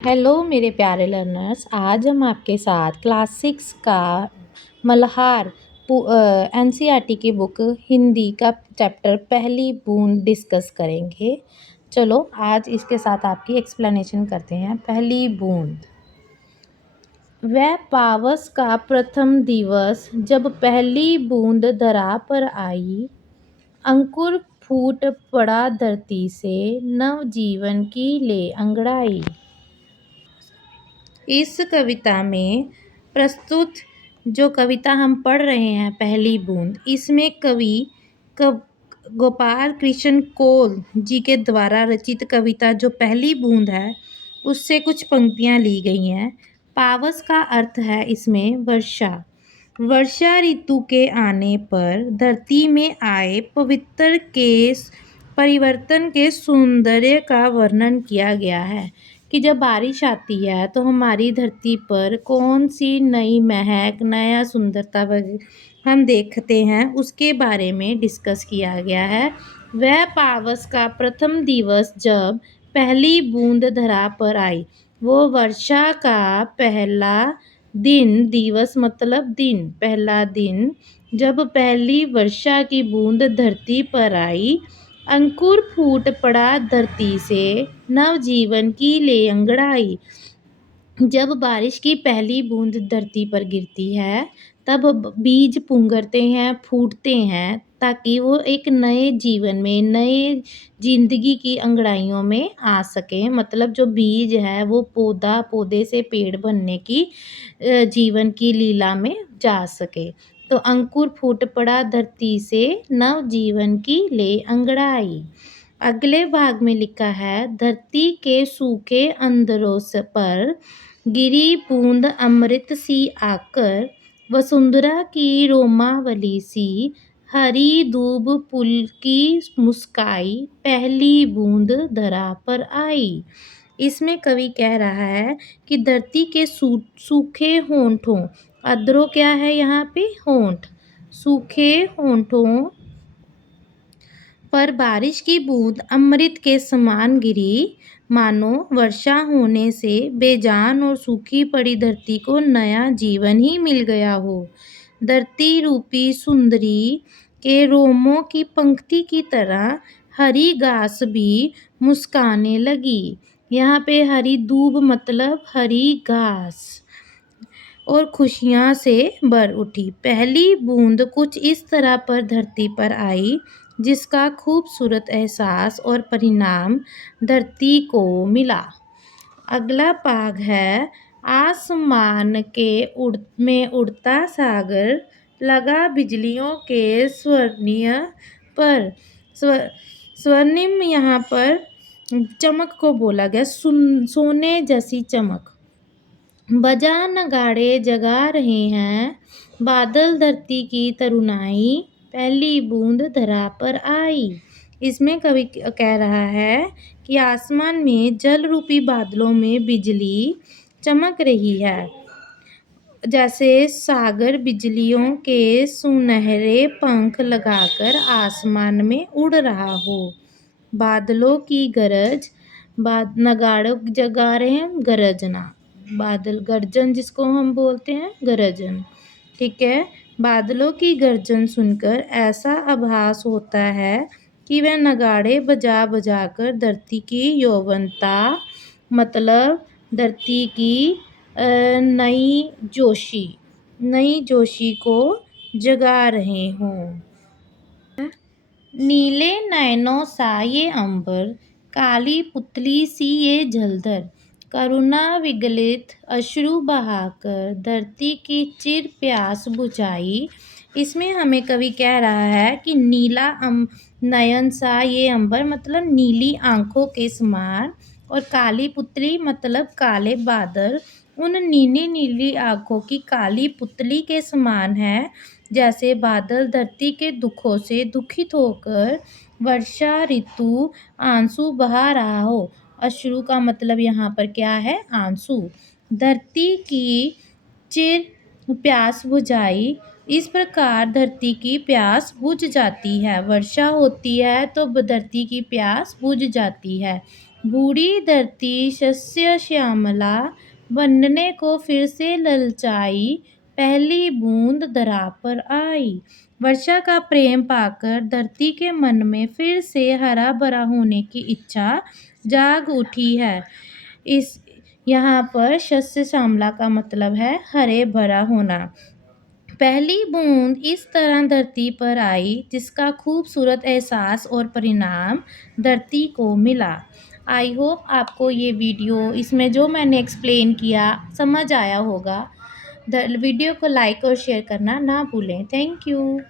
Hello मेरे प्यारे learners. आज हम आपके साथ क्लास 6 का मल्हार एनसीईआरटी की बुक हिंदी का चैप्टर पहली बूंद डिस्कस करेंगे। चलो आज इसके साथ आपकी एक्सप्लेनेशन करते हैं। पहली बूंद। वह पावस का प्रथम दिवस जब पहली बूंद धरा पर आई, अंकुर फूट पड़ा धरती से, नव जीवन की ले अंगड़ाई। इस कविता में प्रस्तुत जो कविता हम पढ़ रहे हैं पहली बूंद, इसमें कवि गोपाल कृष्ण कौल जी के द्वारा रचित कविता जो पहली बूंद है उससे कुछ पंक्तियां ली गई हैं। पावस का अर्थ है इसमें वर्षा। वर्षा ऋतु के आने पर धरती में आए पवित्र के परिवर्तन के सौंदर्य का वर्णन किया गया है कि जब बारिश आती है तो हमारी धरती पर कौन सी नई महक, नया सुंदरता हम देखते हैं, उसके बारे में डिस्कस किया गया है। वह पावस का प्रथम दिवस जब पहली बूंद धरा पर आई, वो वर्षा का पहला दिन, दिवस मतलब दिन, पहला दिन जब पहली वर्षा की बूंद धरती पर आई, अंकुर फूट पड़ा धरती से, नव जीवन की ले अंगड़ाई। जब बारिश की पहली बूंद धरती पर गिरती है तब बीज पुंगरते हैं, फूटते हैं, ताकि वो एक नए जीवन में, नए जिंदगी की अंगड़ाइयों में आ सके। मतलब जो बीज है वो पौधे से पेड़ बनने की जीवन की लीला में जा सके। तो अंकुर फूट पड़ा धरती से, नव जीवन की ले अंगड़ाई। अगले भाग में लिखा है, धरती के सूखे अंधरों पर गिरी बूंद अमृत सी आकर, वसुंधरा की रोमावली सी, हरी दूब पुल की मुस्काई, पहली बूंद धरा पर आई। इसमें कवि कह रहा है कि धरती के सूखे होंठों, अधरों क्या है यहाँ पे, होंठ, सूखे होंठों पर बारिश की बूंद अमृत के समान गिरी, मानो वर्षा होने से बेजान और सूखी पड़ी धरती को नया जीवन ही मिल गया हो। धरती रूपी सुंदरी के रोमों की पंक्ति की तरह हरी घास भी मुस्काने लगी। यहाँ पे हरी दूब मतलब हरी घास, और खुशियाँ से भर उठी। पहली बूंद कुछ इस तरह पर धरती पर आई जिसका खूबसूरत एहसास और परिणाम धरती को मिला। अगला भाग है, आसमान के में उड़ता सागर, लगा बिजलियों के स्वर्णीय पर। स्वर्णिम यहाँ पर चमक को बोला गया, सोने जैसी चमक। बजा नगाड़े जगा रहे हैं बादल धरती की तरुणाई, पहली बूंद धरा पर आई। इसमें कवि कह रहा है कि आसमान में जल रूपी बादलों में बिजली चमक रही है, जैसे सागर बिजलियों के सुनहरे पंख लगाकर आसमान में उड़ रहा हो। बादलों की गरज, नगाड़ों जगा रहे हैं, गरजना, बादल गर्जन जिसको हम बोलते हैं, गरजन, ठीक है। बादलों की गर्जन सुनकर ऐसा आभास होता है कि वह नगाड़े बजा बजा कर धरती की यौवनता, मतलब धरती की नई जोशी को जगा रहे हों। नीले नैनों सा ये अंबर, काली पुतली सी ये जलधर, करुणा विगलित अश्रु बहाकर धरती की चिर प्यास बुझाई। इसमें हमें कवि कह रहा है कि नीला नयन सा ये अंबर मतलब नीली आंखों के समान, और काली पुतली मतलब काले बादल उन नीली नीली आंखों की काली पुतली के समान है, जैसे बादल धरती के दुखों से दुखित होकर वर्षा ऋतु आंसू बहा रहा हो। अश्रु का मतलब यहाँ पर क्या है, आंसू। धरती की चिर प्यास बुझाई, इस प्रकार धरती की प्यास बुझ जाती है। वर्षा होती है तो धरती की प्यास बुझ जाती है। बूढ़ी धरती शस्य श्यामला बनने को फिर से ललचाई, पहली बूंद धरा पर आई। वर्षा का प्रेम पाकर धरती के मन में फिर से हरा भरा होने की इच्छा जाग उठी है। इस यहाँ पर शस्य श्यामला का मतलब है हरे भरा होना। पहली बूंद इस तरह धरती पर आई जिसका खूबसूरत एहसास और परिणाम धरती को मिला। आई होप आपको ये वीडियो इसमें जो मैंने एक्सप्लेन किया समझ आया होगा। वीडियो को लाइक और शेयर करना ना भूलें। Thank you.